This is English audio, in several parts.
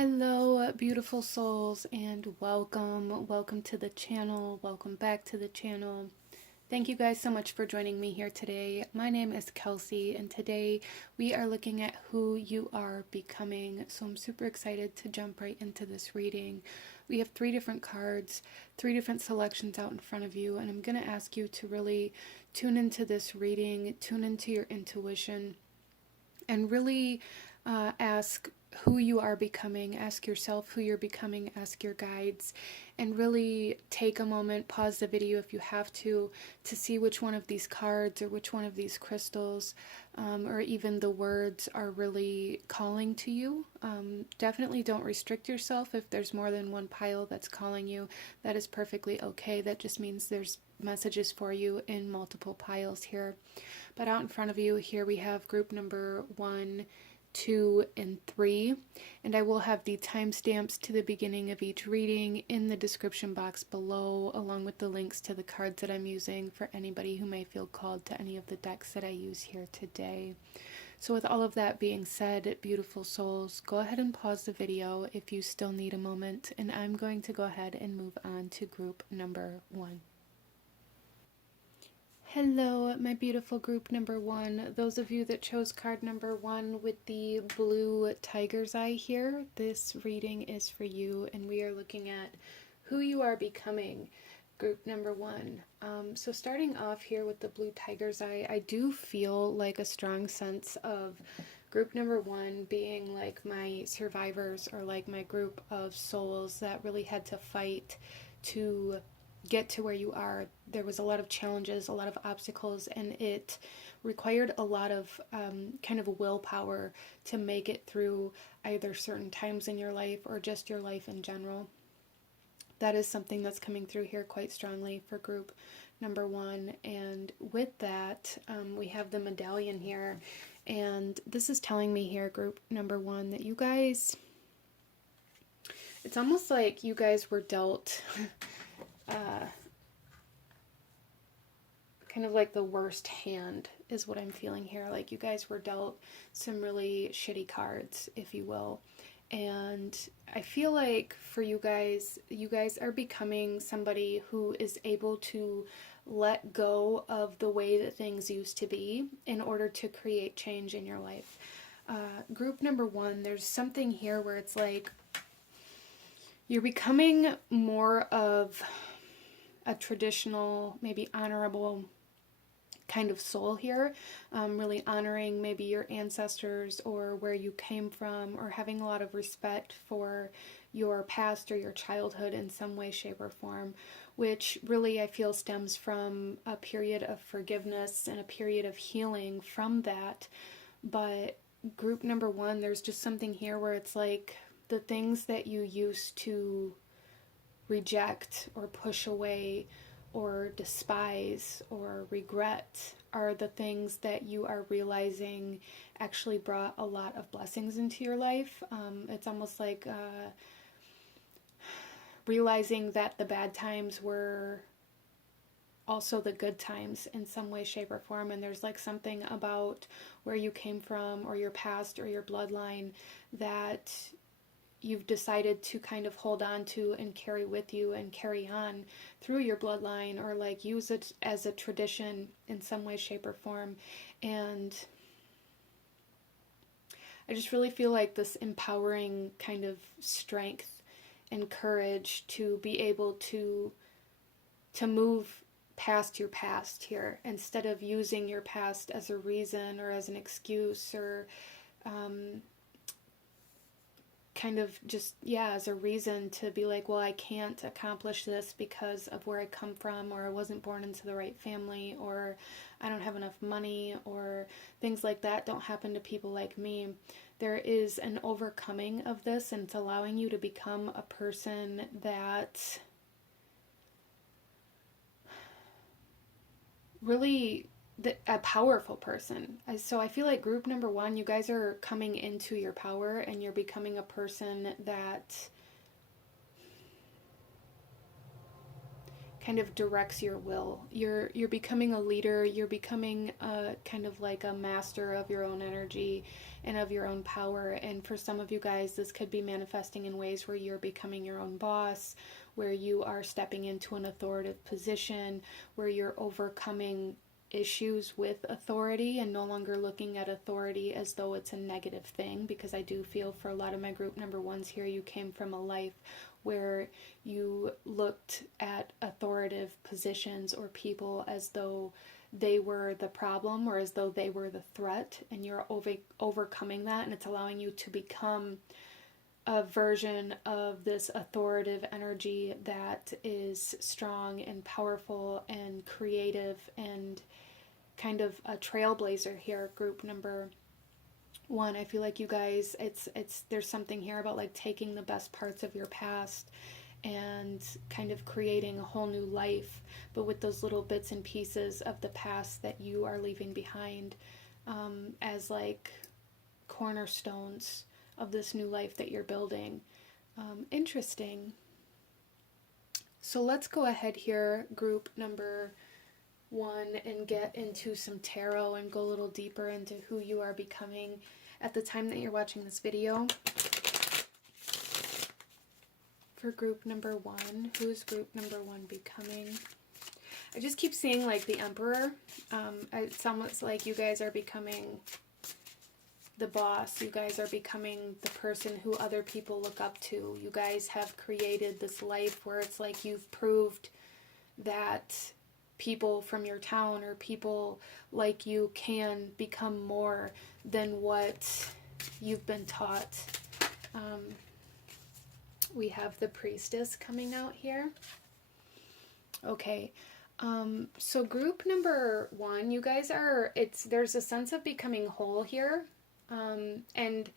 Hello, beautiful souls, and welcome. Welcome to the channel. Welcome back to the channel. Thank you guys so much for joining me here today. My name is Kelsey, and today we are looking at who you are becoming. So I'm super excited to jump right into this reading. We have 3 different cards, 3 different selections out in front of you, and I'm going to ask you to really tune into this reading, tune into your intuition, and really ask who you are becoming. Ask yourself who you're becoming, ask your guides, and really take a moment, pause the video if you have to see which one of these cards or which one of these crystals or even the words are really calling to you. Definitely don't restrict yourself if there's more than one pile that's calling you. That is perfectly okay. That just means there's messages for you in multiple piles here. But out in front of you here we have group number 1, 2, and 3, and I will have the timestamps to the beginning of each reading in the description box below, along with the links to the cards that I'm using for anybody who may feel called to any of the decks that I use here today. So with all of that being said, beautiful souls, go ahead and pause the video if you still need a moment, and I'm going to go ahead and move on to group number 1. Hello, my beautiful group number 1. Those of you that chose card number 1 with the blue tiger's eye here, this reading is for you, and we are looking at who you are becoming, group number 1. So starting off here with the blue tiger's eye, I do feel like a strong sense of group number 1 being like my survivors, or like my group of souls that really had to fight to get to where you are. There was a lot of challenges, a lot of obstacles, and it required a lot of kind of willpower to make it through either certain times in your life or just your life in general. That is something that's coming through here quite strongly for group number 1. And with that, we have the medallion here, and this is telling me here, group number 1, that you guys, it's almost like you guys were dealt kind of like the worst hand is what I'm feeling here. Like you guys were dealt some really shitty cards, if you will. And I feel like for you guys are becoming somebody who is able to let go of the way that things used to be in order to create change in your life. Group number 1, there's something here where it's like you're becoming more of a traditional, maybe honorable kind of soul here, really honoring maybe your ancestors or where you came from, or having a lot of respect for your past or your childhood in some way, shape, or form, which really I feel stems from a period of forgiveness and a period of healing from that. But group number 1, there's just something here where it's like the things that you used to reject or push away or despise or regret are the things that you are realizing actually brought a lot of blessings into your life. It's almost like realizing that the bad times were also the good times in some way, shape, or form, and there's like something about where you came from or your past or your bloodline that you've decided to kind of hold on to and carry with you and carry on through your bloodline, or like use it as a tradition in some way, shape, or form. And I just really feel like this empowering kind of strength and courage to be able to move past your past here, instead of using your past as a reason or as an excuse, or kind of just, as a reason to be like, well, I can't accomplish this because of where I come from, or I wasn't born into the right family, or I don't have enough money, or things like that don't happen to people like me. There is an overcoming of this, and it's allowing you to become a person that really, a powerful person. So I feel like group number 1, you guys are coming into your power, and you're becoming a person that kind of directs your will. You're becoming a leader. You're becoming kind of like a master of your own energy and of your own power. And for some of you guys, this could be manifesting in ways where you're becoming your own boss, where you are stepping into an authoritative position, where you're overcoming issues with authority and no longer looking at authority as though it's a negative thing, because I do feel for a lot of my group number ones here, you came from a life where you looked at authoritative positions or people as though they were the problem or as though they were the threat, and you're overcoming that, and it's allowing you to become a version of this authoritative energy that is strong and powerful and creative and kind of a trailblazer here, group number one. I feel like you guys, it's there's something here about like taking the best parts of your past and kind of creating a whole new life, but with those little bits and pieces of the past that you are leaving behind as like cornerstones of this new life that you're building. Interesting. So let's go ahead here, group number one, and get into some tarot and go a little deeper into who you are becoming at the time that you're watching this video. For group number one, who is group number one becoming? I just keep seeing like the Emperor. It's almost like you guys are becoming the boss. You guys are becoming the person who other people look up to. You guys have created this life where it's like you've proved that people from your town or people like you can become more than what you've been taught. We have the Priestess coming out here. Okay. So group number one, you guys are, there's a sense of becoming whole here. And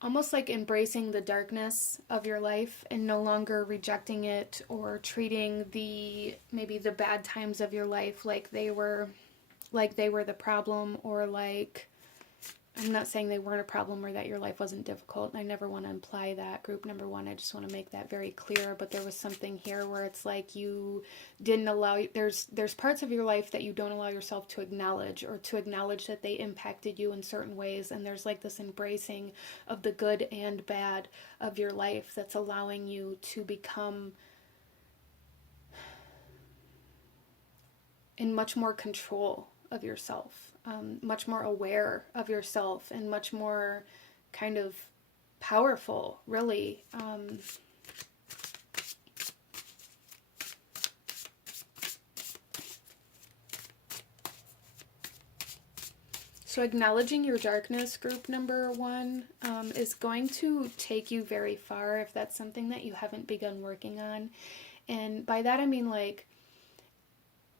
almost like embracing the darkness of your life and no longer rejecting it or treating maybe the bad times of your life like they were the problem, or like, I'm not saying they weren't a problem or that your life wasn't difficult. I never want to imply that, group number one. I just want to make that very clear. But there was something here where it's like you didn't allow, there's parts of your life that you don't allow yourself to acknowledge, or to acknowledge that they impacted you in certain ways. And there's like this embracing of the good and bad of your life that's allowing you to become in much more control of yourself. Much more aware of yourself and much more kind of powerful, really. So acknowledging your darkness, group number one, is going to take you very far if that's something that you haven't begun working on. And by that I mean like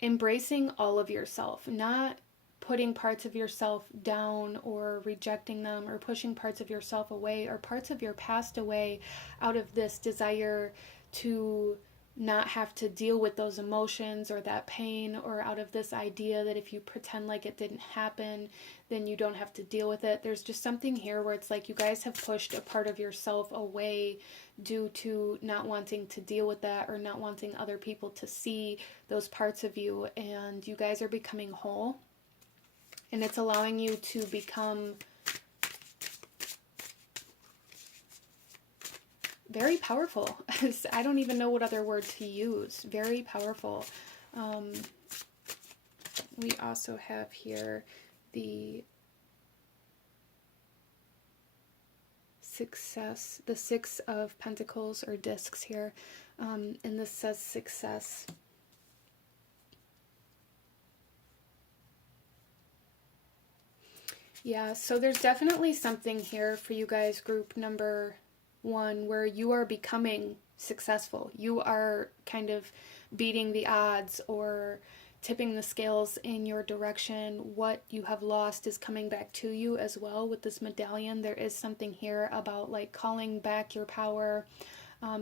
embracing all of yourself, not putting parts of yourself down or rejecting them or pushing parts of yourself away or parts of your past away out of this desire to not have to deal with those emotions or that pain, or out of this idea that if you pretend like it didn't happen, then you don't have to deal with it. There's just something here where it's like you guys have pushed a part of yourself away due to not wanting to deal with that or not wanting other people to see those parts of you, and you guys are becoming whole. And it's allowing you to become very powerful. I don't even know what other word to use. Very powerful. We also have here the success, the Six of Pentacles or discs here. And this says success. Yeah, so there's definitely something here for you guys, group number one, where you are becoming successful. You are kind of beating the odds or tipping the scales in your direction. What you have lost is coming back to you as well with this medallion. There is something here about like calling back your power.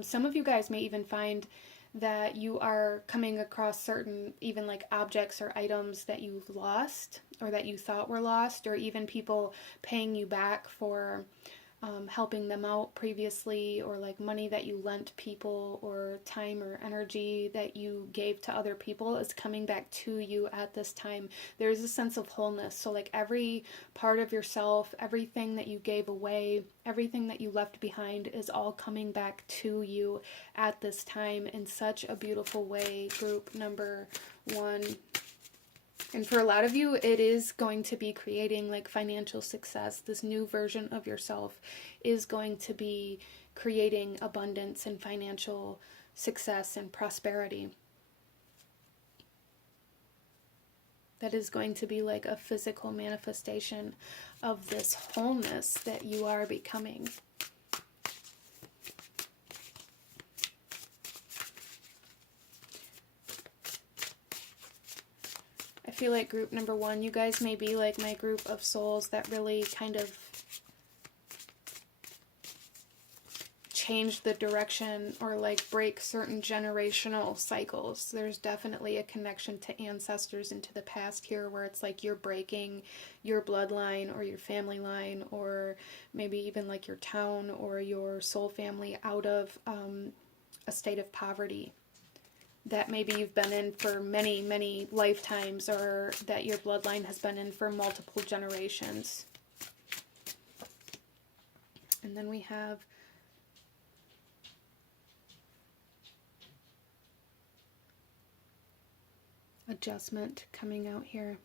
Some of you guys may even find that you are coming across certain even like objects or items that you've lost or that you thought were lost, or even people paying you back for helping them out previously, or like money that you lent people, or time or energy that you gave to other people is coming back to you at this time. There's a sense of wholeness. So like every part of yourself, everything that you gave away, everything that you left behind is all coming back to you at this time in such a beautiful way, group number 1. And for a lot of you, it is going to be creating like financial success. This new version of yourself is going to be creating abundance and financial success and prosperity. That is going to be like a physical manifestation of this wholeness that you are becoming. I feel like group number 1, you guys may be like my group of souls that really kind of change the direction or like break certain generational cycles. There's definitely a connection to ancestors into the past here, where it's like you're breaking your bloodline or your family line, or maybe even like your town or your soul family out of a state of poverty that maybe you've been in for many, many lifetimes, or that your bloodline has been in for multiple generations. And then we have adjustment coming out here.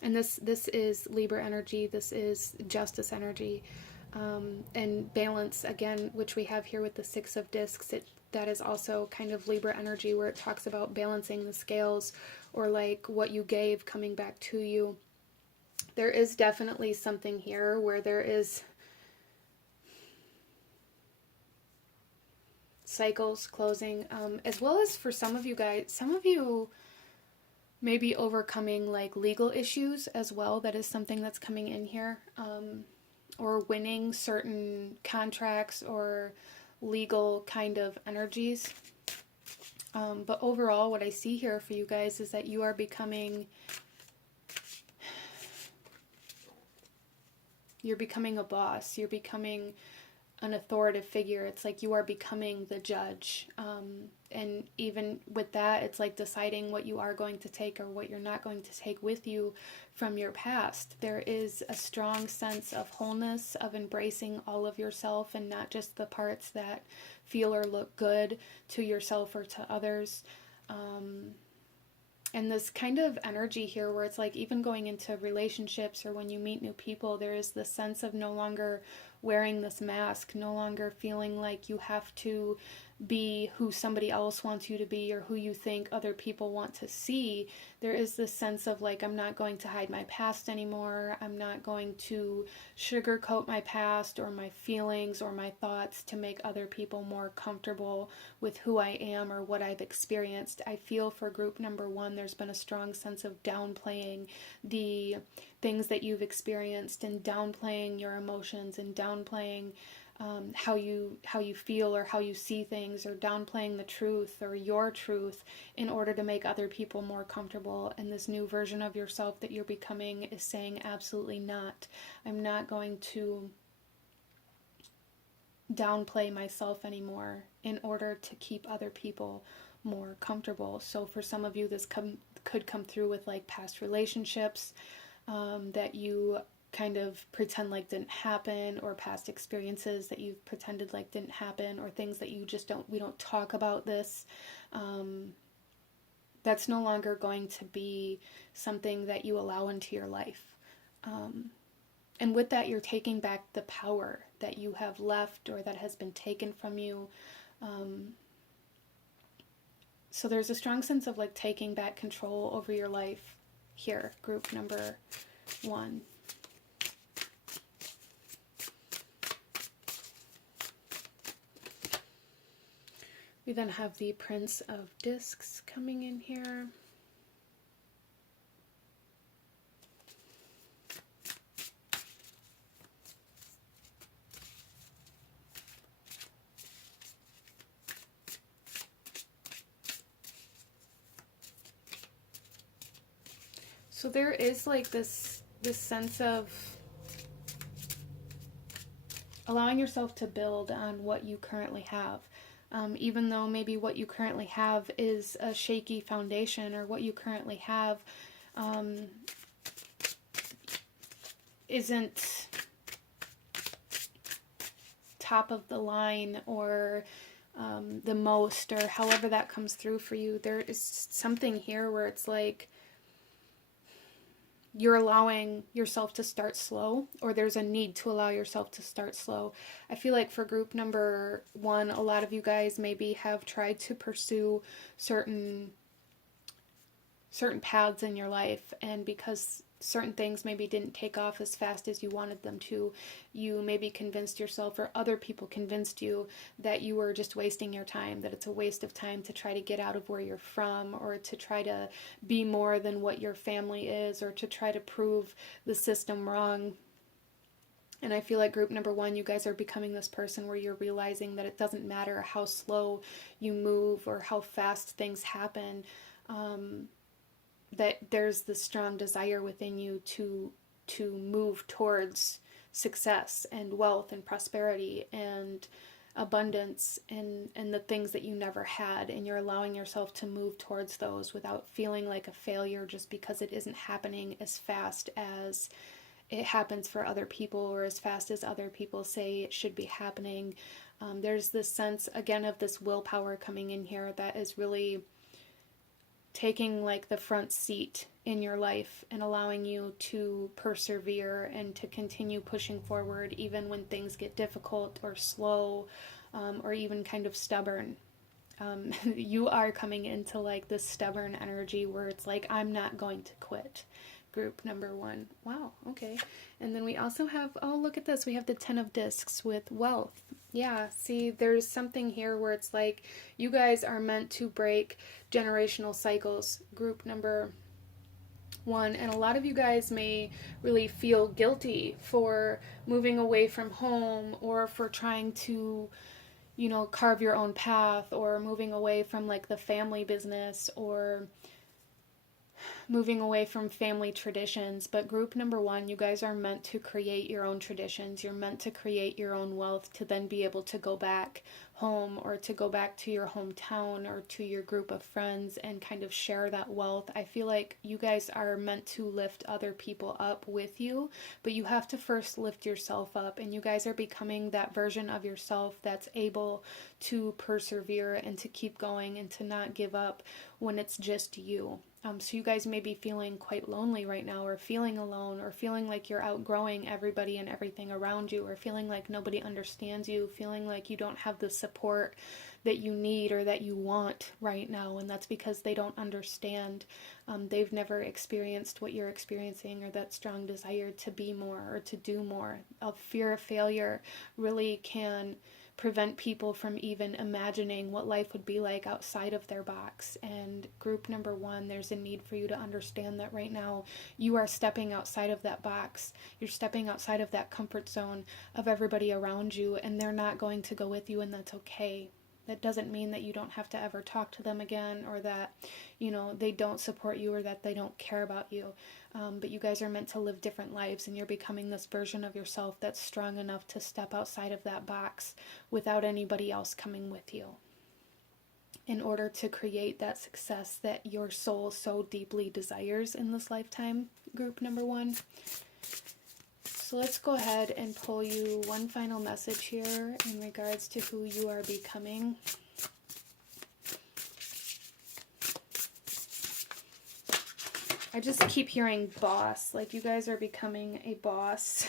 And this is Libra energy, this is justice energy, and balance again, which we have here with the 6 of discs. That is also kind of Libra energy, where it talks about balancing the scales, or like what you gave coming back to you. There is definitely something here where there is cycles closing, as well as for some of you guys, some of you may be overcoming like legal issues as well. That is something that's coming in here, or winning certain contracts or legal kind of energies. But overall, what I see here for you guys is that you are becoming, you're becoming a boss. You're becoming an authoritative figure. It's like you are becoming the judge. And even with that, it's like deciding what you are going to take or what you're not going to take with you from your past. There is a strong sense of wholeness, of embracing all of yourself and not just the parts that feel or look good to yourself or to others. And this kind of energy here where it's like even going into relationships or when you meet new people, there is this sense of no longer wearing this mask, no longer feeling like you have to be who somebody else wants you to be or who you think other people want to see. There is this sense of like, I'm not going to hide my past anymore. I'm not going to sugarcoat my past or my feelings or my thoughts to make other people more comfortable with who I am or what I've experienced. I feel for group number 1, there's been a strong sense of downplaying the things that you've experienced and downplaying your emotions and downplaying how you feel or how you see things, or downplaying the truth or your truth in order to make other people more comfortable. And this new version of yourself that you're becoming is saying absolutely not. I'm not going to downplay myself anymore in order to keep other people more comfortable. So for some of you, this could come through with like past relationships that you kind of pretend like didn't happen, or past experiences that you've pretended like didn't happen, or things that you just we don't talk about this. That's no longer going to be something that you allow into your life. And with that, you're taking back the power that you have left or that has been taken from you. So there's a strong sense of like taking back control over your life here, group number 1. We then have the Prince of Discs coming in here. So there is like this sense of allowing yourself to build on what you currently have. Even though maybe what you currently have is a shaky foundation, or what you currently have isn't top of the line, or the most, or however that comes through for you. There is something here where it's like you're allowing yourself to start slow, or there's a need to allow yourself to start slow. I feel like for group number 1, a lot of you guys maybe have tried to pursue certain paths in your life, and because certain things maybe didn't take off as fast as you wanted them to, you maybe convinced yourself, or other people convinced you, that you were just wasting your time, that it's a waste of time to try to get out of where you're from, or to try to be more than what your family is, or to try to prove the system wrong. And I feel like group number 1, you guys are becoming this person where you're realizing that it doesn't matter how slow you move or how fast things happen, that there's this strong desire within you to move towards success and wealth and prosperity and abundance, and the things that you never had, and you're allowing yourself to move towards those without feeling like a failure just because it isn't happening as fast as it happens for other people, or as fast as other people say it should be happening. There's this sense, again, of this willpower coming in here that is really taking like the front seat in your life, and allowing you to persevere and to continue pushing forward even when things get difficult or slow, or even kind of stubborn. You are coming into like this stubborn energy where it's like, I'm not going to quit. Group number 1. Wow, okay. And then we also have, oh, look at this. We have the 10 of Discs with wealth. Yeah, see, there's something here where it's like you guys are meant to break generational cycles. Group number 1. And a lot of you guys may really feel guilty for moving away from home, or for trying to, you know, carve your own path, or moving away from like the family business, or moving away from family traditions. But group number 1, you guys are meant to create your own traditions. You're meant to create your own wealth, to then be able to go back home, or to go back to your hometown, or to your group of friends, and kind of share that wealth. I feel like you guys are meant to lift other people up with you, but you have to first lift yourself up, and you guys are becoming that version of yourself that's able to persevere and to keep going and to not give up when it's just you. So you guys may be feeling quite lonely right now, or feeling alone, or feeling like you're outgrowing everybody and everything around you, or feeling like nobody understands you, feeling like you don't have the support that you need or that you want right now, and that's because they don't understand. They've never experienced what you're experiencing, or that strong desire to be more or to do more. A fear of failure really can prevent people from even imagining what life would be like outside of their box. And group number 1, there's a need for you to understand that right now you are stepping outside of that box. You're stepping outside of that comfort zone of everybody around you, and they're not going to go with you, and that's okay. That doesn't mean that you don't have to ever talk to them again, or that, you know, they don't support you, or that they don't care about you. But you guys are meant to live different lives, and you're becoming this version of yourself that's strong enough to step outside of that box without anybody else coming with you, in order to create that success that your soul so deeply desires in this lifetime. Group number 1. So let's go ahead and pull you one final message here in regards to who you are becoming. I just keep hearing boss, like you guys are becoming a boss.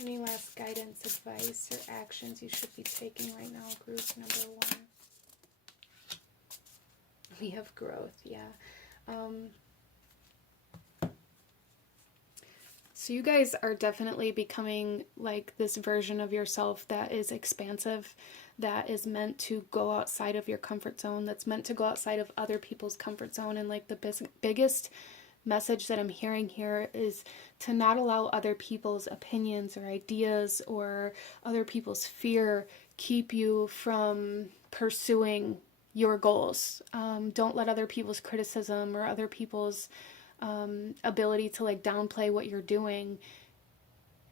Any last guidance, advice, or actions you should be taking right now, group number 1? We have growth, yeah. So you guys are definitely becoming like this version of yourself that is expansive, that is meant to go outside of your comfort zone, that's meant to go outside of other people's comfort zone. And like the biggest message that I'm hearing here is to not allow other people's opinions or ideas or other people's fear keep you from pursuing your goals. Don't let other people's criticism or other people's ability to like downplay what you're doing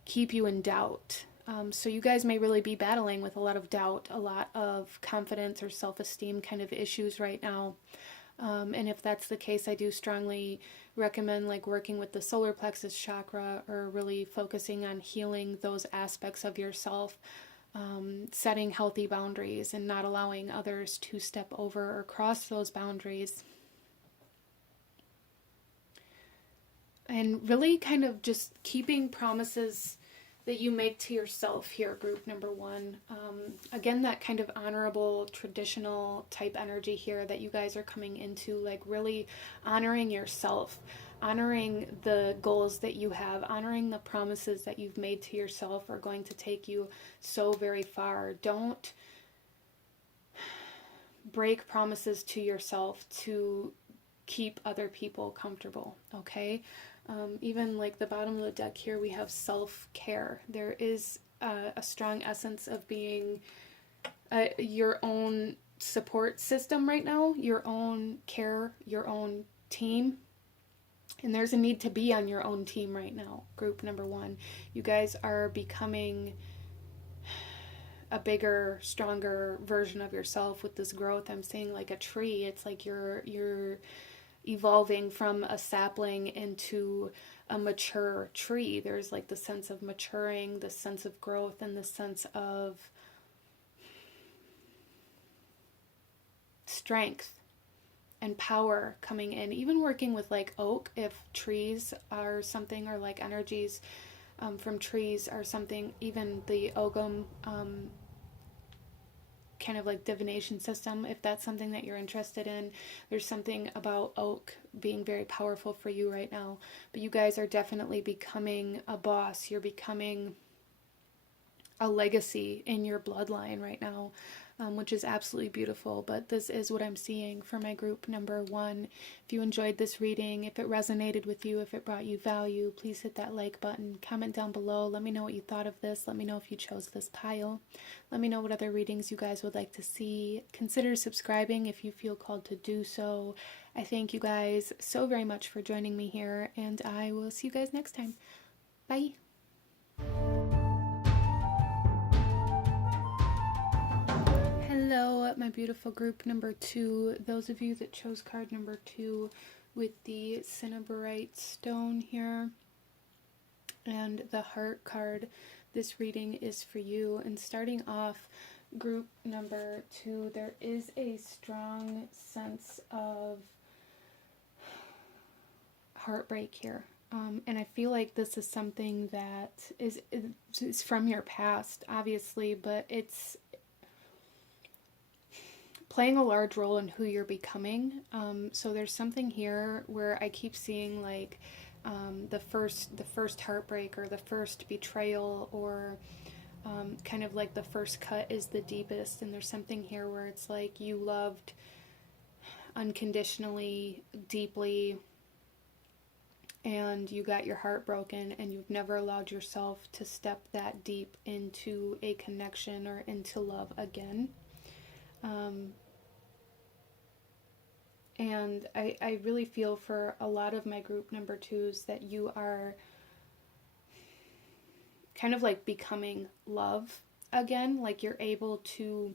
keep you in doubt. So you guys may really be battling with a lot of doubt, a lot of confidence or self-esteem kind of issues right now. And if that's the case, I do strongly recommend like working with the solar plexus chakra or really focusing on healing those aspects of yourself, setting healthy boundaries and not allowing others to step over or cross those boundaries. And really kind of just keeping promises that you make to yourself here, group number one. Again, that kind of honorable, traditional type energy here that you guys are coming into, like really honoring yourself, honoring the goals that you have, honoring the promises that you've made to yourself are going to take you so very far. Don't break promises to yourself to keep other people comfortable, okay? Even like the bottom of the deck here, we have self-care. There is a strong essence of being your own support system right now, your own care, your own team. And there's a need to be on your own team right now, group number one. You guys are becoming a bigger, stronger version of yourself with this growth. I'm saying like a tree. It's like you're evolving from a sapling into a mature tree. There's like the sense of maturing, the sense of growth, and the sense of strength and power coming in. Even working with like oak, if trees are something, or like energies from trees are something, even the Ogum kind of like divination system, if that's something that you're interested in, there's something about oak being very powerful for you right now. But you guys are definitely becoming a boss. You're becoming a legacy in your bloodline right now, which is absolutely beautiful. But this is what I'm seeing for my group number one. If you enjoyed this reading, if it resonated with you, if it brought you value, please hit that like button, comment down below, let me know what you thought of this, let me know if you chose this pile, let me know what other readings you guys would like to see. Consider subscribing if you feel called to do so. I thank you guys so very much for joining me here, and I will see you guys next time. Bye. Hello, my beautiful group number two. Those of you that chose card number two with the Cinnabarite stone here and the heart card, this reading is for you. And starting off, group number two, there is a strong sense of heartbreak here. And I feel like this is something that is from your past, obviously, but it's playing a large role in who you're becoming. So there's something here where I keep seeing like the first heartbreak or the first betrayal, or kind of like the first cut is the deepest. And there's something here where it's like you loved unconditionally, deeply, and you got your heart broken, and you've never allowed yourself to step that deep into a connection or into love again. And I really feel for a lot of my group number twos that you are kind of like becoming love again, like you're able to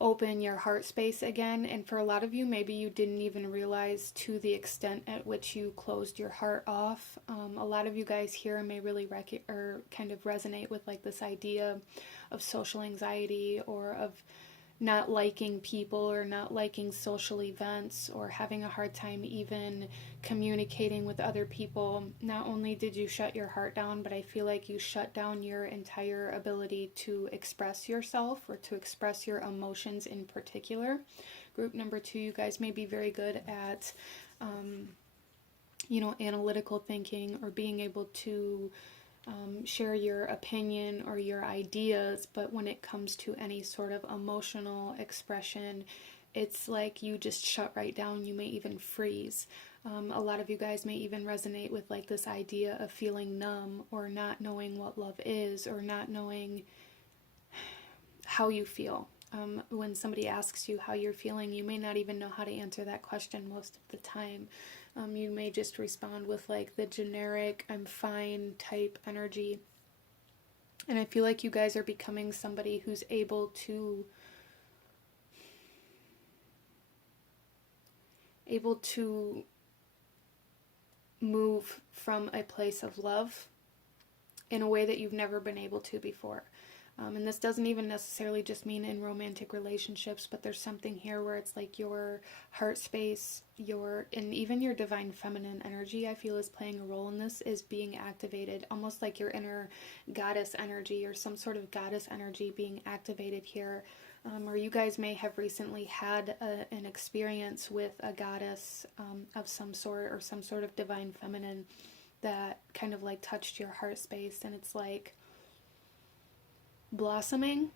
open your heart space again. And for a lot of you, maybe you didn't even realize to the extent at which you closed your heart off. A lot of you guys here may really kind of resonate with like this idea of social anxiety, or of not liking people, or not liking social events, or having a hard time even communicating with other people. Not only did you shut your heart down, but I feel like you shut down your entire ability to express yourself, or to express your emotions in particular. Group number two, you guys may be very good at, analytical thinking, or being able to share your opinion or your ideas, but when it comes to any sort of emotional expression, it's like you just shut right down. You may even freeze. A lot of you guys may even resonate with like this idea of feeling numb, or not knowing what love is, or not knowing how you feel. when somebody asks you how you're feeling, you may not even know how to answer that question most of the time. You may just respond with like the generic "I'm fine" type energy. And I feel like you guys are becoming somebody who's able to move from a place of love in a way that you've never been able to before. And this doesn't even necessarily just mean in romantic relationships, but there's something here where it's like your heart space, and even your divine feminine energy, I feel, is playing a role in this, is being activated, almost like your inner goddess energy or some sort of goddess energy being activated here. Or you guys may have recently had an experience with a goddess of some sort, or some sort of divine feminine that kind of like touched your heart space, and it's like blossoming,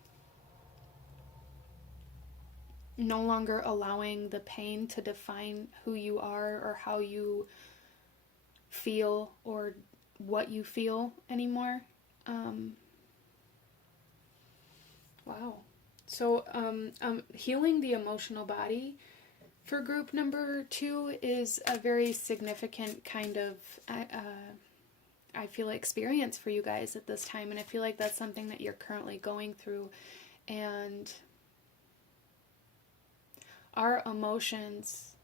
no longer allowing the pain to define who you are or how you feel or what you feel anymore. Wow. So healing the emotional body for group number 2 is a very significant kind of I feel experience for you guys at this time, and I feel like that's something that you're currently going through. And our emotions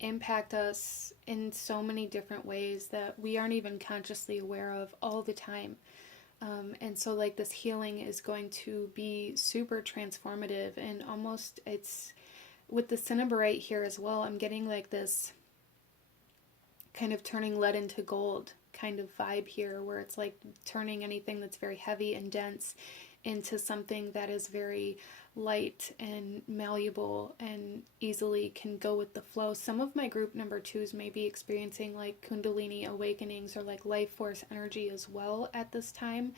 impact us in so many different ways that we aren't even consciously aware of all the time. And so like this healing is going to be super transformative, and almost, it's with the Cinnabarite here as well, I'm getting like this kind of turning lead into gold kind of vibe here, where it's like turning anything that's very heavy and dense into something that is very light and malleable and easily can go with the flow. Some of my group number 2s may be experiencing like Kundalini awakenings or like life force energy as well at this time,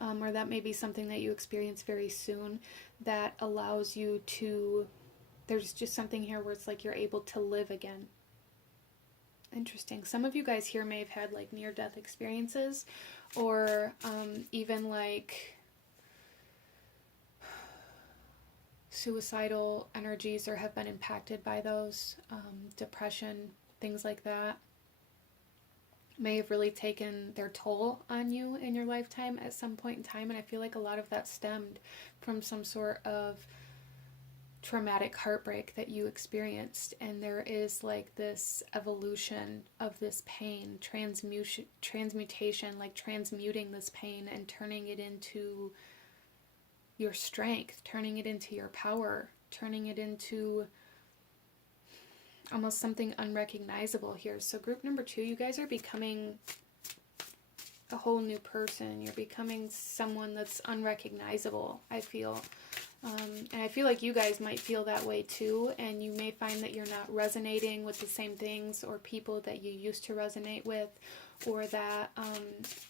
or that may be something that you experience very soon that allows you to, there's just something here where it's like you're able to live again. Interesting. Some of you guys here may have had like near-death experiences, or even like suicidal energies, or have been impacted by those. Depression, things like that may have really taken their toll on you in your lifetime at some point in time. And I feel like a lot of that stemmed from some sort of traumatic heartbreak that you experienced, and there is like this evolution of this pain, transmutation, like transmuting this pain and turning it into your strength, turning it into your power, turning it into almost something unrecognizable here. So group number 2, you guys are becoming a whole new person. You're becoming someone that's unrecognizable, I feel. And I feel like you guys might feel that way too, and you may find that you're not resonating with the same things or people that you used to resonate with, or that,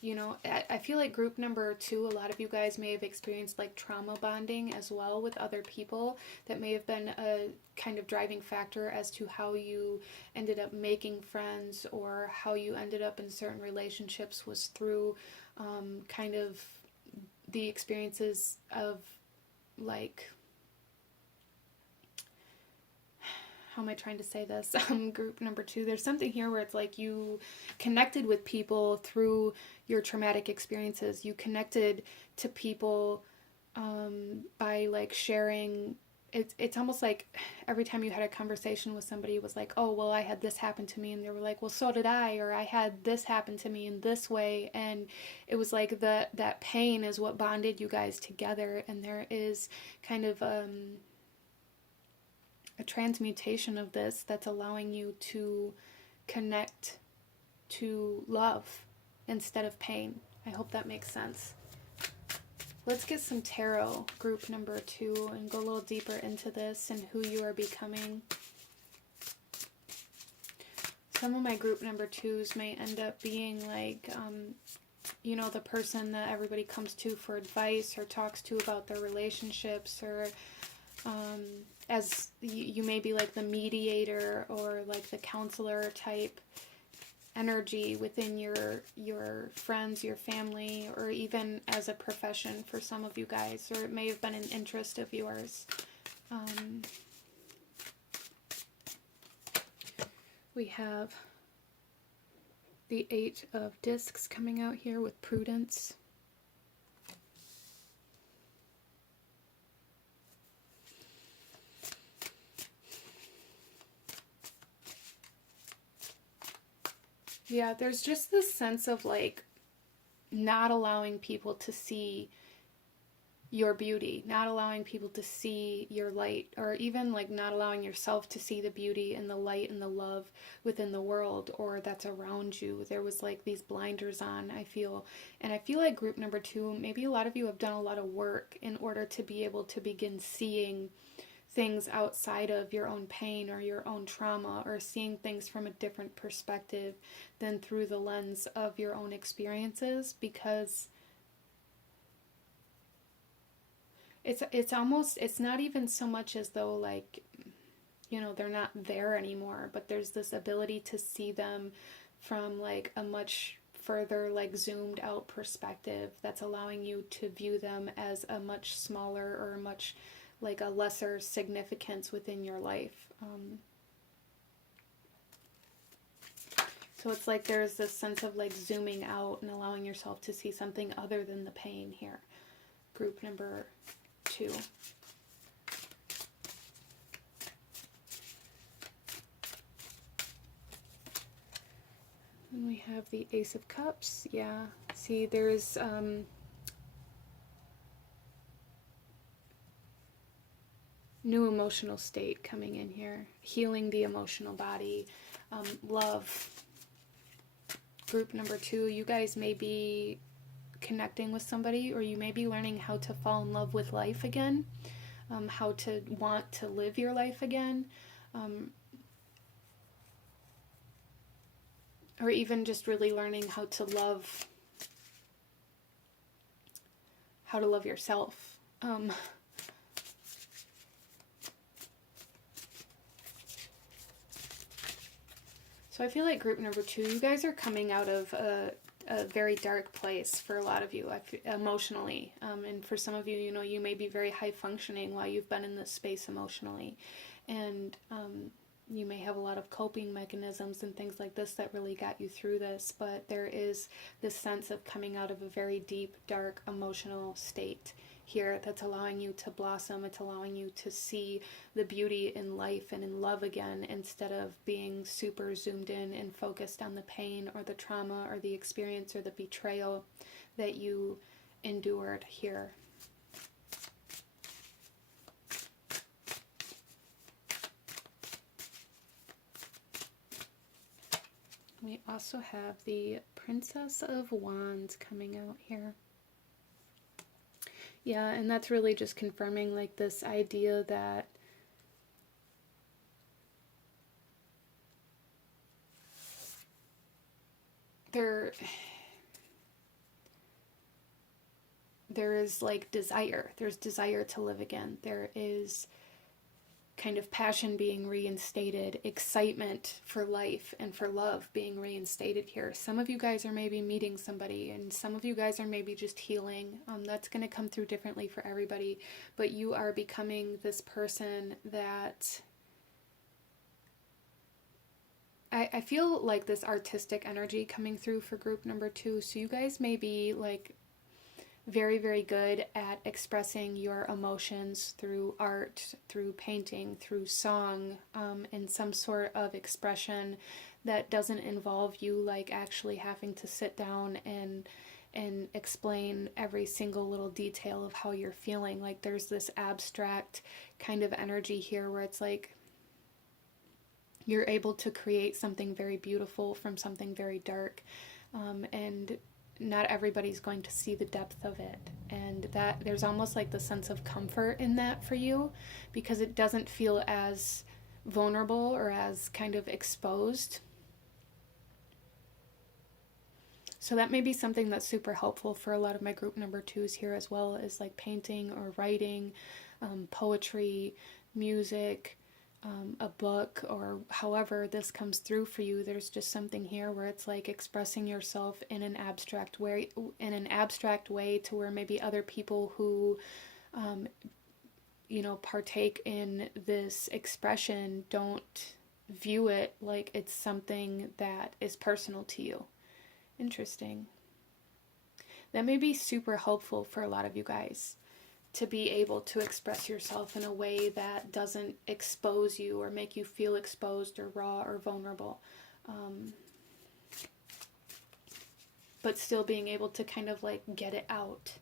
you know, I feel like group number 2, a lot of you guys may have experienced like trauma bonding as well with other people that may have been a kind of driving factor as to how you ended up making friends, or how you ended up in certain relationships was through kind of the experiences of like, how am I trying to say this? Group number 2, there's something here where it's like you connected with people through your traumatic experiences. You connected to people by like sharing. It's almost like every time you had a conversation with somebody, it was like, oh, well, I had this happen to me, and they were like, well, so did I, or I had this happen to me in this way, and it was like that pain is what bonded you guys together. And there is kind of a transmutation of this that's allowing you to connect to love instead of pain. I hope that makes sense. Let's get some tarot, group number 2, and go a little deeper into this and who you are becoming. Some of my group number 2s may end up being like, you know, the person that everybody comes to for advice or talks to about their relationships, or as you may be like the mediator or like the counselor type energy within your friends, your family, or even as a profession for some of you guys, or it may have been an interest of yours. We have the 8 of Discs coming out here with prudence. Yeah, there's just this sense of like not allowing people to see your beauty, not allowing people to see your light, or even like not allowing yourself to see the beauty and the light and the love within the world or that's around you. There was like these blinders on, I feel. And I feel like group number 2, maybe a lot of you have done a lot of work in order to be able to begin seeing things outside of your own pain or your own trauma, or seeing things from a different perspective than through the lens of your own experiences, because it's almost, it's not even so much as though like, you know, they're not there anymore, but there's this ability to see them from like a much further like zoomed out perspective that's allowing you to view them as a much smaller or a much like a lesser significance within your life. So it's like there's this sense of like zooming out and allowing yourself to see something other than the pain here. Group number 2. And we have the Ace of Cups. Yeah, see there's new emotional state coming in here, healing the emotional body, love. Group number 2, you guys may be connecting with somebody, or you may be learning how to fall in love with life again, how to want to live your life again, or even just really learning how to love yourself. So I feel like group number 2, you guys are coming out of a very dark place for a lot of you, emotionally. And for some of you, you know, you may be very high functioning while you've been in this space emotionally. And you may have a lot of coping mechanisms and things like this that really got you through this. But there is this sense of coming out of a very deep, dark, emotional state here that's allowing you to blossom. It's allowing you to see the beauty in life and in love again, instead of being super zoomed in and focused on the pain or the trauma or the experience or the betrayal that you endured here. We also have the Princess of Wands coming out here. Yeah, and that's really just confirming like this idea that there is like desire. There's desire to live again. There is kind of passion being reinstated, excitement for life and for love being reinstated here. Some of you guys are maybe meeting somebody, and some of you guys are maybe just healing. That's going to come through differently for everybody, but you are becoming this person that I feel like this artistic energy coming through for group number 2. So you guys may be like very, very good at expressing your emotions through art, through painting, through song, in some sort of expression that doesn't involve you like actually having to sit down and explain every single little detail of how you're feeling. Like there's this abstract kind of energy here where it's like you're able to create something very beautiful from something very dark, and not everybody's going to see the depth of it, and that there's almost like the sense of comfort in that for you, because it doesn't feel as vulnerable or as kind of exposed. So that may be something that's super helpful for a lot of my group number 2s here, as well as like painting or writing, poetry, music, a book, or however this comes through for you, there's just something here where it's like expressing yourself in an abstract way, to where maybe other people who partake in this expression don't view it like it's something that is personal to you. Interesting. That may be super helpful for a lot of you guys, to be able to express yourself in a way that doesn't expose you or make you feel exposed or raw or vulnerable. But still being able to kind of like get it out.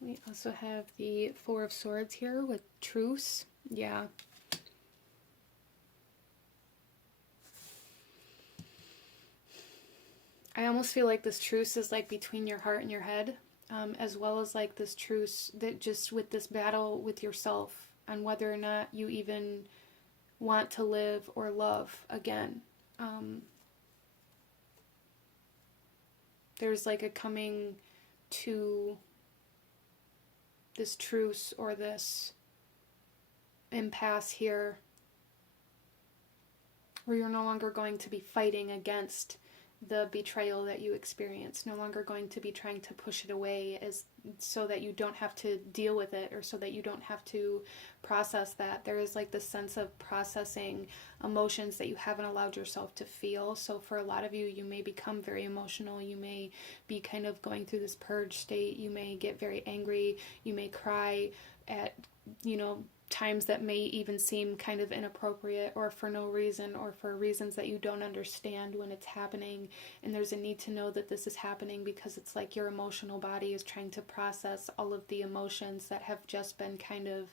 We also have the Four of Swords here with truce. Yeah. I almost feel like this truce is like between your heart and your head, as well as like this truce that just with this battle with yourself on whether or not you even want to live or love again. There's like a coming to this truce or this impasse here where you're no longer going to be fighting against the betrayal that you experienced, no longer going to be trying to push it away as so that you don't have to deal with it, or so that you don't have to process that. There is like this sense of processing emotions that you haven't allowed yourself to feel. So for a lot of you, you may become very emotional. You may be kind of going through this purge state. You may get very angry. You may cry at, times that may even seem kind of inappropriate, or for no reason, or for reasons that you don't understand when it's happening. And there's a need to know that this is happening because it's like your emotional body is trying to process all of the emotions that have just been kind of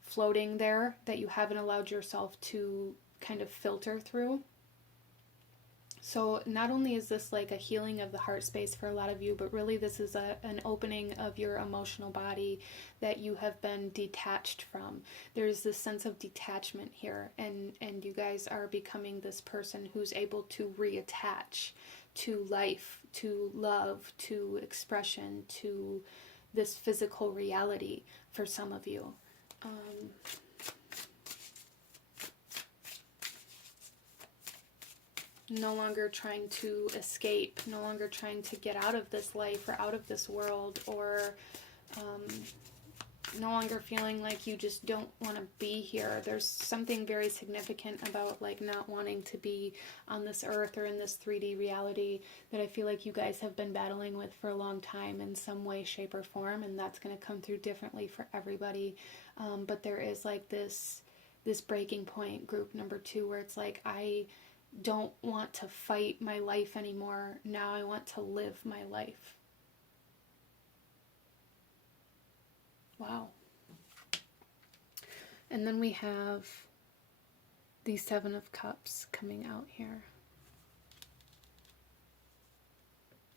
floating there, that you haven't allowed yourself to kind of filter through. So not only is this like a healing of the heart space for a lot of you, but really this is an opening of your emotional body that you have been detached from. There's this sense of detachment here, and you guys are becoming this person who's able to reattach to life, to love, to expression, to this physical reality for some of you. No longer trying to escape, no longer trying to get out of this life or out of this world, or no longer feeling like you just don't want to be here. There's something very significant about like not wanting to be on this earth or in this 3D reality that I feel like you guys have been battling with for a long time in some way, shape, or form, and that's going to come through differently for everybody. But there is like this breaking point, group number 2, where it's like, I don't want to fight my life anymore. Now I want to live my life. Wow. And then we have the Seven of Cups coming out here.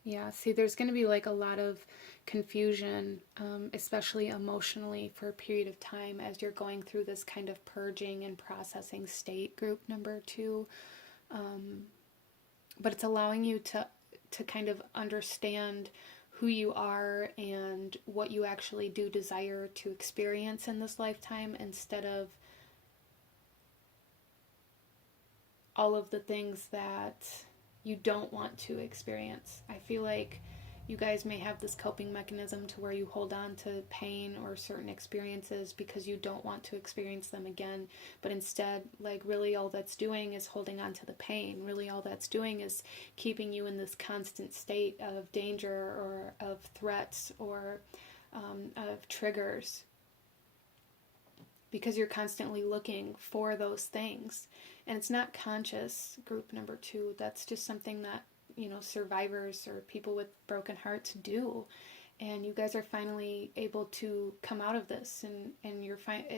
Yeah, see, there's going to be like a lot of confusion, especially emotionally, for a period of time as you're going through this kind of purging and processing state, group number 2. But it's allowing you to kind of understand who you are and what you actually do desire to experience in this lifetime, instead of all of the things that you don't want to experience. I feel like you guys may have this coping mechanism to where you hold on to pain or certain experiences because you don't want to experience them again. But instead, like, really all that's doing is holding on to the pain. Really all that's doing is keeping you in this constant state of danger or of threats or of triggers, because you're constantly looking for those things. And it's not conscious, group number 2. That's just something that, survivors or people with broken hearts do. And you guys are finally able to come out of this, and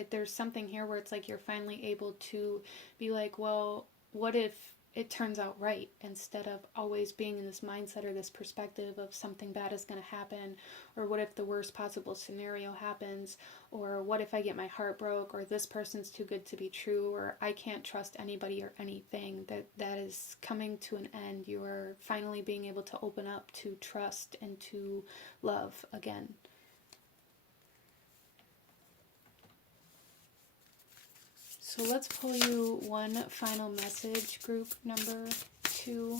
there's something here where it's like you're finally able to be like, well, what if it turns out right, instead of always being in this mindset or this perspective of something bad is going to happen, or what if the worst possible scenario happens, or what if I get my heart broke, or this person's too good to be true, or I can't trust anybody or anything. That is coming to an end. You are finally being able to open up to trust and to love again. So let's pull you one final message, group number 2.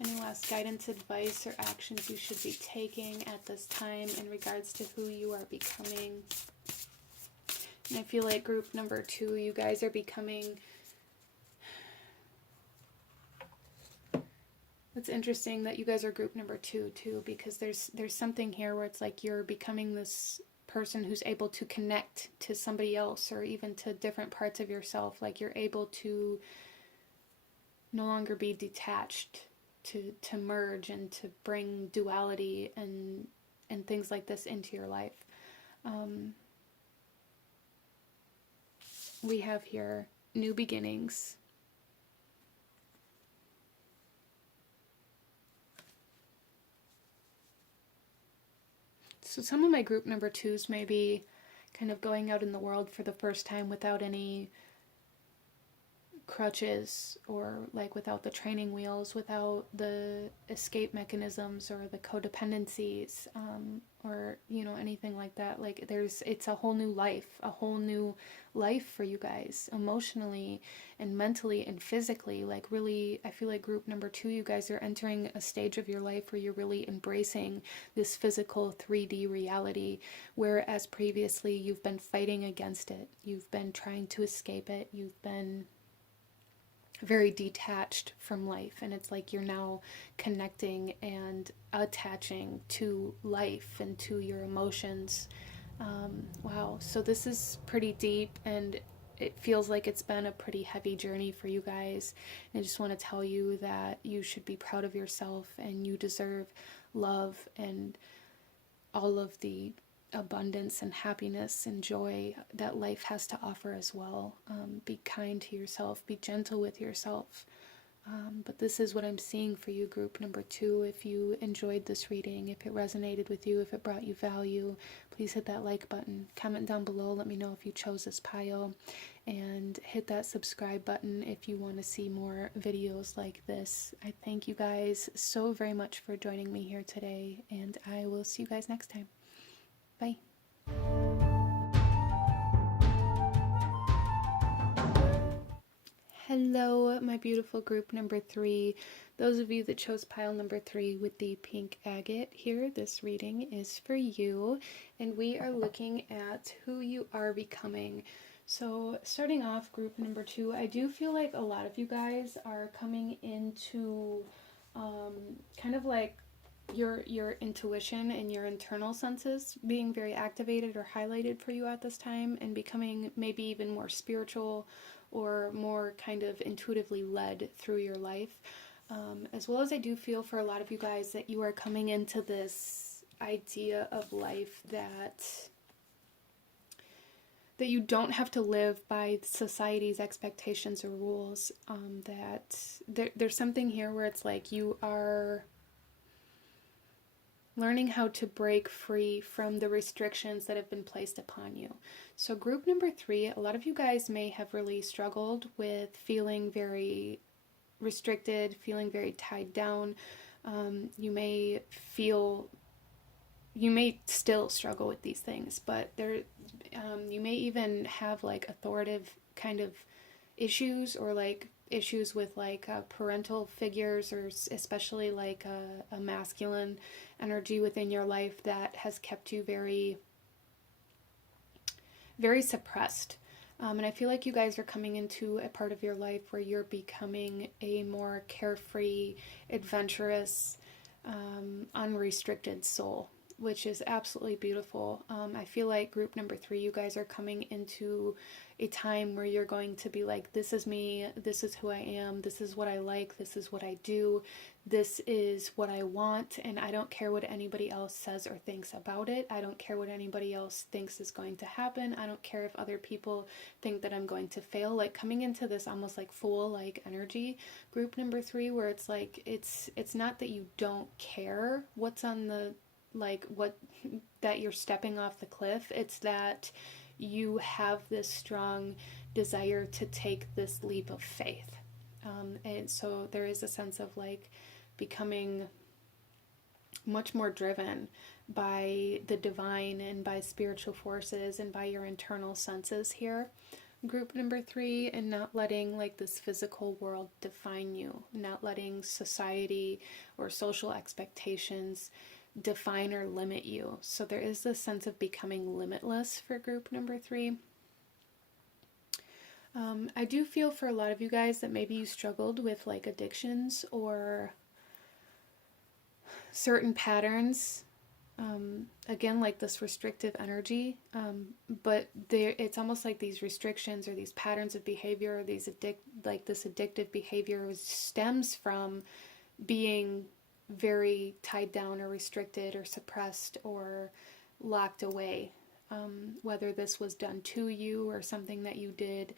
Any last guidance, advice, or actions you should be taking at this time in regards to who you are becoming. And I feel like group number 2, you guys are becoming... It's interesting that you guys are group number 2 too, because there's something here where it's like you're becoming this person who's able to connect to somebody else, or even to different parts of yourself. Like you're able to no longer be detached, to merge and to bring duality and things like this into your life. We have here new beginnings. So some of my group number 2s may be kind of going out in the world for the first time without any crutches, or like without the training wheels, without the escape mechanisms or the codependencies, or anything like that. Like it's a whole new life for you guys, emotionally and mentally and physically. Like really, I feel like group number 2, you guys are entering a stage of your life where you're really embracing this physical 3D reality, whereas previously you've been fighting against it, you've been trying to escape it, you've been very detached from life, and it's like you're now connecting and attaching to life and to your emotions. Wow, so this is pretty deep, and it feels like it's been a pretty heavy journey for you guys. And I just want to tell you that you should be proud of yourself, and you deserve love and all of the abundance and happiness and joy that life has to offer as well. Be kind to yourself, be gentle with yourself. But this is what I'm seeing for you, group number 2. If you enjoyed this reading, if it resonated with you, if it brought you value, please hit that like button. Comment down below, let me know if you chose this pile. And hit that subscribe button if you want to see more videos like this. I thank you guys so very much for joining me here today, and I will see you guys next time. Bye. Hello, my beautiful group number 3. Those of you that chose pile number 3 with the pink agate here, this reading is for you. And we are looking at who you are becoming. So starting off, group number 2, I do feel like a lot of you guys are coming into kind of like your intuition and your internal senses being very activated or highlighted for you at this time, and becoming maybe even more spiritual or more kind of intuitively led through your life. As well as I do feel for a lot of you guys that you are coming into this idea of life that you don't have to live by society's expectations or rules. That there's something here where it's like you are learning how to break free from the restrictions that have been placed upon you. So group number 3, a lot of you guys may have really struggled with feeling very restricted, feeling very tied down. You may still struggle with these things, but you may even have like authoritative kind of issues, or like issues with like parental figures, or especially like a masculine energy within your life that has kept you very, very suppressed. And I feel like you guys are coming into a part of your life where you're becoming a more carefree, adventurous, unrestricted soul. which is absolutely beautiful. I feel like group number 3, you guys are coming into a time where you're going to be like, this is me, this is who I am, this is what I like, this is what I do, this is what I want, and I don't care what anybody else says or thinks about it. I don't care what anybody else thinks is going to happen. I don't care if other people think that I'm going to fail. Like coming into this almost like fool like energy, group number 3, where it's like it's not that you don't care what's on the, like, what, that you're stepping off the cliff. It's that you have this strong desire to take this leap of faith. And so there is a sense of like becoming much more driven by the divine and by spiritual forces and by your internal senses here, group number 3, and not letting like this physical world define you, not letting society or social expectations define or limit you. So there is this sense of becoming limitless for group number 3. I do feel for a lot of you guys that maybe you struggled with like addictions or certain patterns, again, like this restrictive energy, but it's almost like these restrictions or these patterns of behavior, this addictive behavior stems from being very tied down or restricted or suppressed or locked away, whether this was done to you or something that you did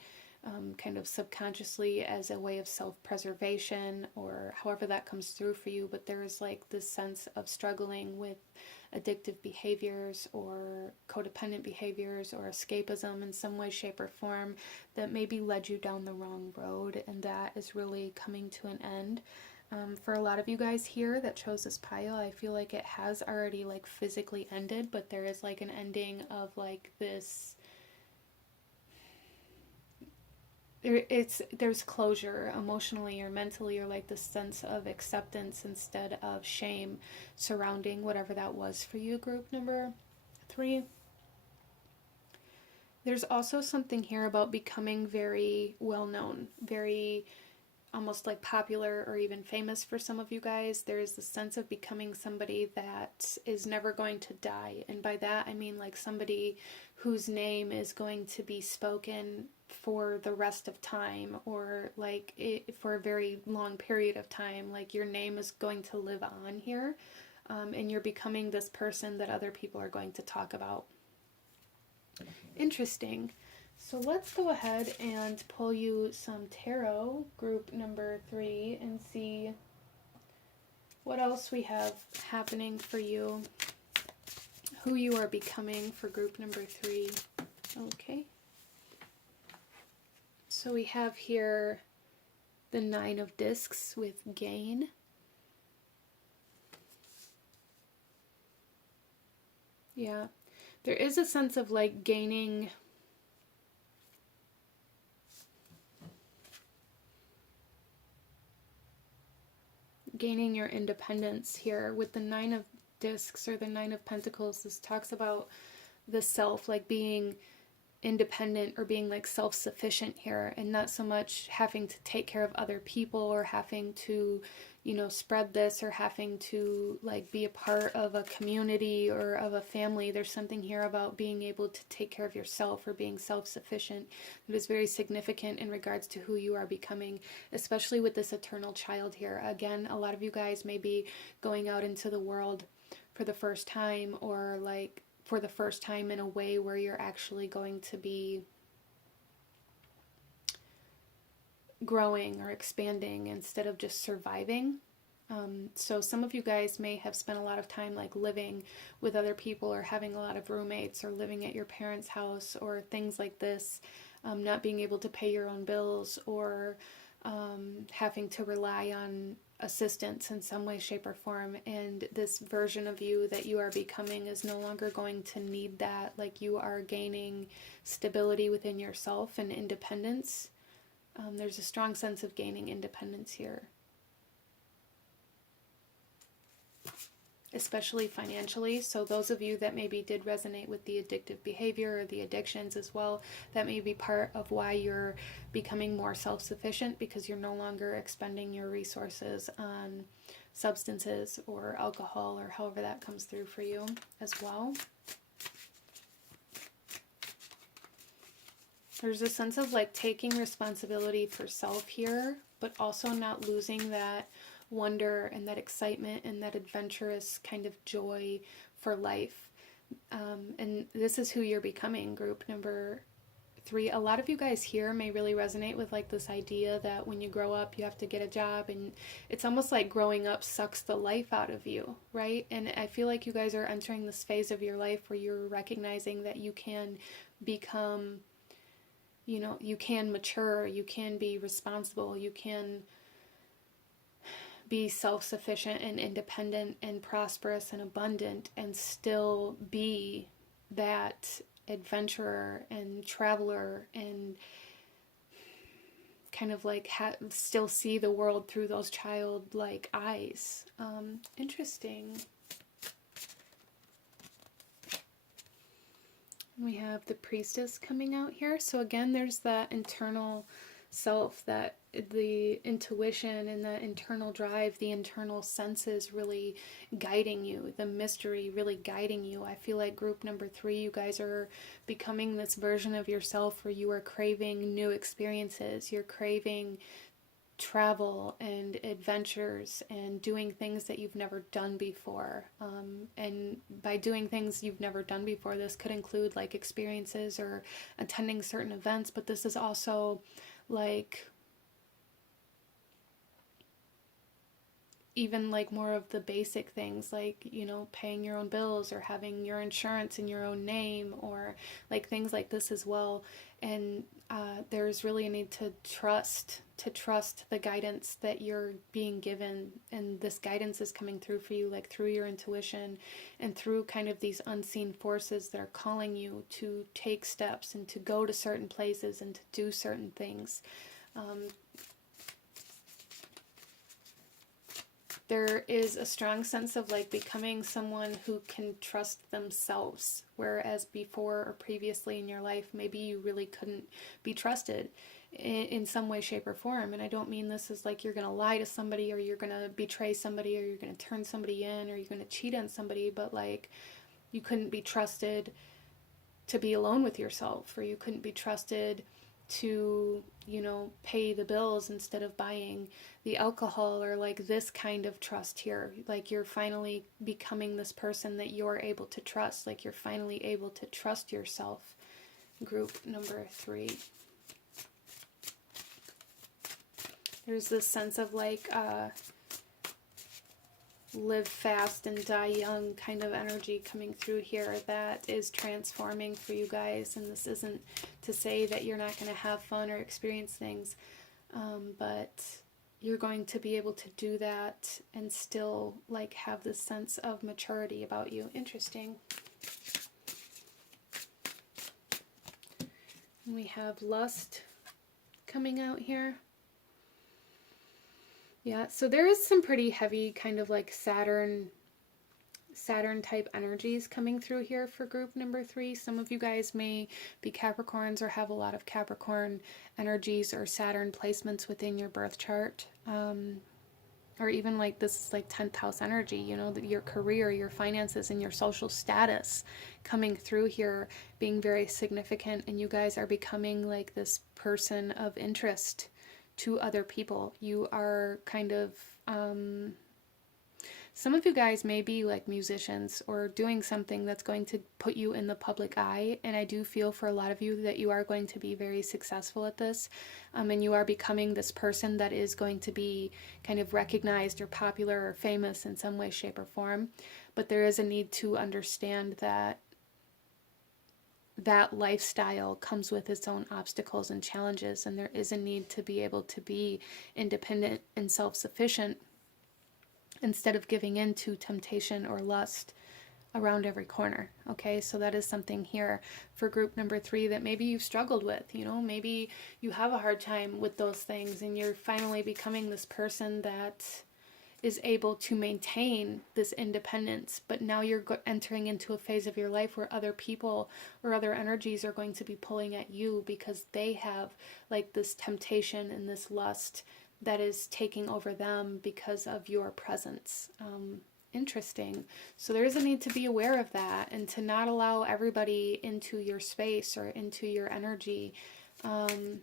kind of subconsciously as a way of self-preservation, or however that comes through for you. But there is like this sense of struggling with addictive behaviors or codependent behaviors or escapism in some way, shape, or form that maybe led you down the wrong road, and that is really coming to an end. For a lot of you guys here that chose this pile, I feel like it has already like physically ended, but there is like an ending of like this, there's closure emotionally or mentally, or like this sense of acceptance instead of shame surrounding whatever that was for you, group number 3. There's also something here about becoming very well known, very almost like popular or even famous for some of you guys. There is the sense of becoming somebody that is never going to die. And by that, I mean like somebody whose name is going to be spoken for the rest of time, or like for a very long period of time. Like your name is going to live on here, and you're becoming this person that other people are going to talk about. Interesting. So let's go ahead and pull you some tarot, group number 3, and see what else we have happening for you, who you are becoming for group number 3. Okay. So we have here the 9 of Discs with gain. Yeah. There is a sense of like gaining your independence here with the 9 of Discs or the 9 of Pentacles. This talks about the self, like being independent or being like self-sufficient here, and not so much having to take care of other people or having to, you know, spread this or having to like be a part of a community or of a family. There's something here about being able to take care of yourself or being self-sufficient that is very significant in regards to who you are becoming, especially with this eternal child here. Again, a lot of you guys may be going out into the world for the first time, or like for the first time in a way where you're actually going to be growing or expanding instead of just surviving. So some of you guys may have spent a lot of time like living with other people, or having a lot of roommates, or living at your parents' house, or things like this, not being able to pay your own bills, or having to rely on assistance in some way, shape, or form. And this version of you that you are becoming is no longer going to need that. Like you are gaining stability within yourself and independence. There's a strong sense of gaining independence here. especially financially. So those of you that maybe did resonate with the addictive behavior or the addictions as well, that may be part of why you're becoming more self-sufficient, because you're no longer expending your resources on substances or alcohol, or however that comes through for you as well. There's a sense of like taking responsibility for self here, but also not losing that wonder and that excitement and that adventurous kind of joy for life. And this is who you're becoming, group number 3. A lot of you guys here may really resonate with like this idea that when you grow up, you have to get a job, and it's almost like growing up sucks the life out of you, right? And I feel like you guys are entering this phase of your life where you're recognizing that you can become, you know, you can mature, you can be responsible, you can be self-sufficient and independent and prosperous and abundant and still be that adventurer and traveler and kind of like still see the world through those childlike eyes. Interesting. We have the Priestess coming out here. So again, there's that internal self, that the intuition and the internal drive, the internal senses really guiding you, the mystery really guiding you. I feel like group number 3, you guys are becoming this version of yourself where you are craving new experiences. You're craving travel and adventures and doing things that you've never done before. And by doing things you've never done before, this could include like experiences or attending certain events, but this is also like even like more of the basic things, like, you know, paying your own bills or having your insurance in your own name, or like things like this as well. And there's really a need to trust the guidance that you're being given, and this guidance is coming through for you like through your intuition and through kind of these unseen forces that are calling you to take steps and to go to certain places and to do certain things. There is a strong sense of like becoming someone who can trust themselves, whereas before or previously in your life, maybe you really couldn't be trusted in some way, shape, or form. And I don't mean this as like you're going to lie to somebody, or you're going to betray somebody, or you're going to turn somebody in, or you're going to cheat on somebody, but like you couldn't be trusted to be alone with yourself, or you couldn't be trusted to, you know, pay the bills instead of buying the alcohol, or like this kind of trust here. Like you're finally becoming this person that you're able to trust. Like you're finally able to trust yourself. Group number 3. There's this sense of like live fast and die young kind of energy coming through here that is transforming for you guys. And this isn't to say that you're not going to have fun or experience things, but you're going to be able to do that and still like have this sense of maturity about you. Interesting. And we have lust coming out here. Yeah, so there is some pretty heavy kind of like Saturn type energies coming through here for group number 3. Some of you guys may be Capricorns or have a lot of Capricorn energies or Saturn placements within your birth chart. Or even like this is like 10th house energy, you know, your career, your finances, and your social status coming through here being very significant. And you guys are becoming like this person of interest to other people. You are kind of, some of you guys may be like musicians or doing something that's going to put you in the public eye. And I do feel for a lot of you that you are going to be very successful at this. And you are becoming this person that is going to be kind of recognized or popular or famous in some way, shape, or form. But there is a need to understand that that lifestyle comes with its own obstacles and challenges, and there is a need to be able to be independent and self-sufficient instead of giving in to temptation or lust around every corner. Okay, so that is something here for group number 3 that maybe you've struggled with. You know, maybe you have a hard time with those things, and you're finally becoming this person that is able to maintain this independence, but now you're entering into a phase of your life where other people or other energies are going to be pulling at you because they have like this temptation and this lust that is taking over them because of your presence. Interesting. So there is a need to be aware of that and to not allow everybody into your space or into your energy. And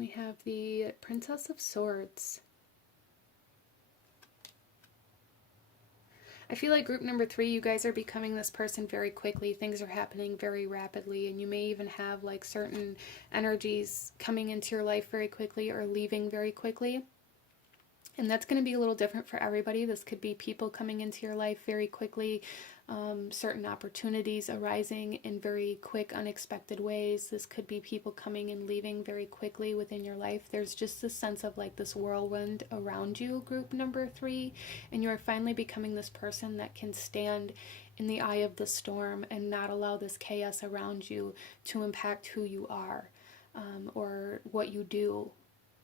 we have the Princess of Swords. I feel like group number 3, you guys are becoming this person very quickly. Things are happening very rapidly, and you may even have like certain energies coming into your life very quickly or leaving very quickly. And that's going to be a little different for everybody. This could be people coming into your life very quickly, certain opportunities arising in very quick, unexpected ways. This could be people coming and leaving very quickly within your life. There's just this sense of like this whirlwind around you, group number 3, and you are finally becoming this person that can stand in the eye of the storm and not allow this chaos around you to impact who you are, or what you do,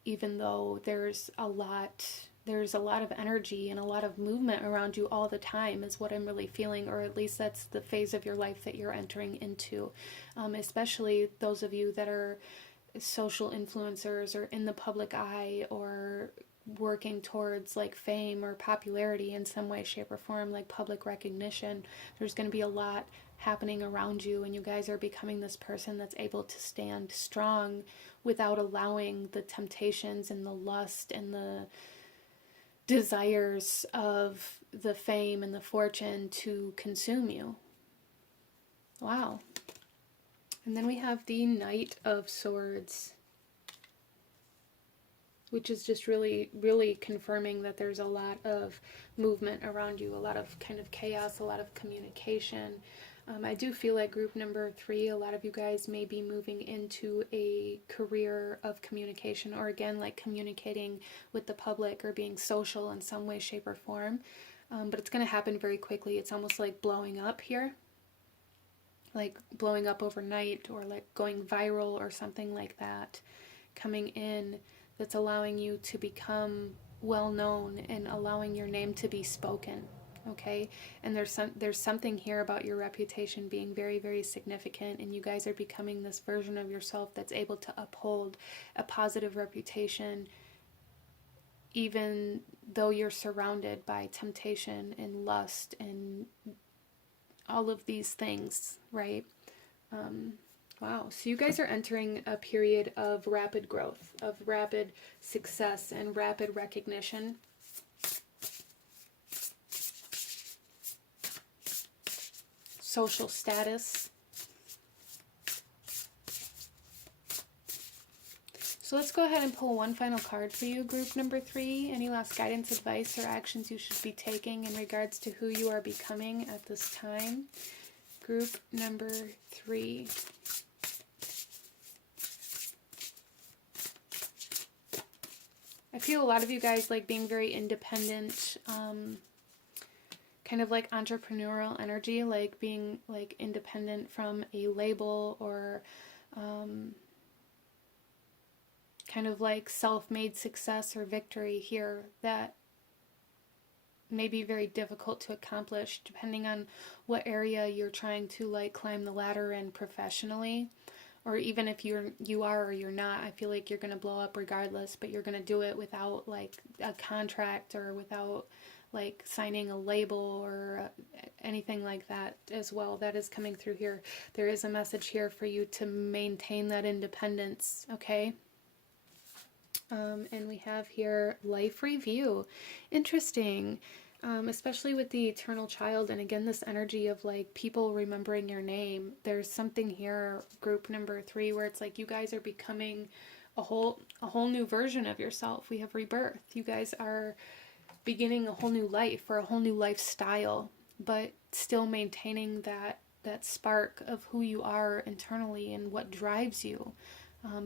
even though there's a lot of energy and a lot of movement around you all the time, is what I'm really feeling, or at least that's the phase of your life that you're entering into. Especially those of you that are social influencers or in the public eye or working towards like fame or popularity in some way, shape, or form, like public recognition. There's going to be a lot happening around you, and you guys are becoming this person that's able to stand strong without allowing the temptations and the lust and the desires of the fame and the fortune to consume you. Wow. And then we have the Knight of Swords, which is just really, really confirming that there's a lot of movement around you, a lot of kind of chaos, a lot of communication. I do feel like group number 3, a lot of you guys may be moving into a career of communication, or again, like communicating with the public or being social in some way, shape, or form. But it's going to happen very quickly. It's almost like blowing up here, like blowing up overnight, or like going viral or something like that, coming in, that's allowing you to become well known and allowing your name to be spoken. Okay, and there's something here about your reputation being very, very significant, and you guys are becoming this version of yourself that's able to uphold a positive reputation even though you're surrounded by temptation and lust and all of these things, right? Wow, so you guys are entering a period of rapid growth, of rapid success and rapid recognition. Social status. So let's go ahead and pull one final card for you, group number 3. Any last guidance, advice, or actions you should be taking in regards to who you are becoming at this time? Group number 3. I feel a lot of you guys like being very independent, kind of like entrepreneurial energy, like being like independent from a label, or kind of like self-made success or victory here that may be very difficult to accomplish depending on what area you're trying to like climb the ladder in professionally, or even if you are or you're not. I feel like you're going to blow up regardless, but you're going to do it without like a contract or without like signing a label or anything like that as well. That is coming through here. There is a message here for you to maintain that independence, okay? And we have here life review. Interesting. Especially with the eternal child, and again this energy of like people remembering your name. There's something here, group number 3, where it's like you guys are becoming a whole new version of yourself. We have rebirth. You guys are beginning a whole new life or a whole new lifestyle, but still maintaining that spark of who you are internally and what drives you,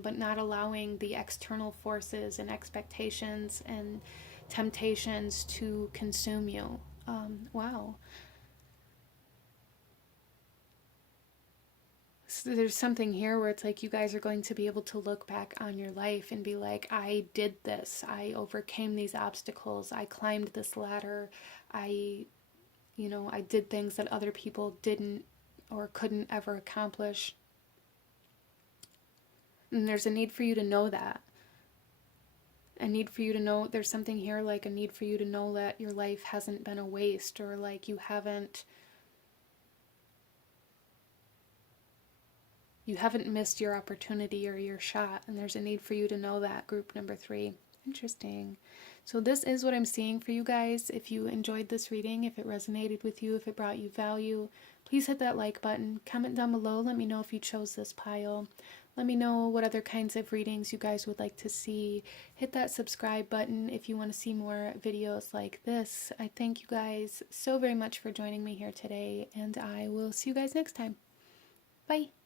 but not allowing the external forces and expectations and temptations to consume you. Wow. there's something here where it's like you guys are going to be able to look back on your life and be like, I did this. I overcame these obstacles. I climbed this ladder. I did things that other people didn't or couldn't ever accomplish. And there's a need for you to know that. A need for you to know, there's something here like a need for you to know that your life hasn't been a waste, or like you haven't missed your opportunity or your shot. And there's a need for you to know that, group number 3. Interesting. So this is what I'm seeing for you guys. If you enjoyed this reading, if it resonated with you, if it brought you value, please hit that like button. Comment down below. Let me know if you chose this pile. Let me know what other kinds of readings you guys would like to see. Hit that subscribe button if you want to see more videos like this. I thank you guys so very much for joining me here today, and I will see you guys next time. Bye.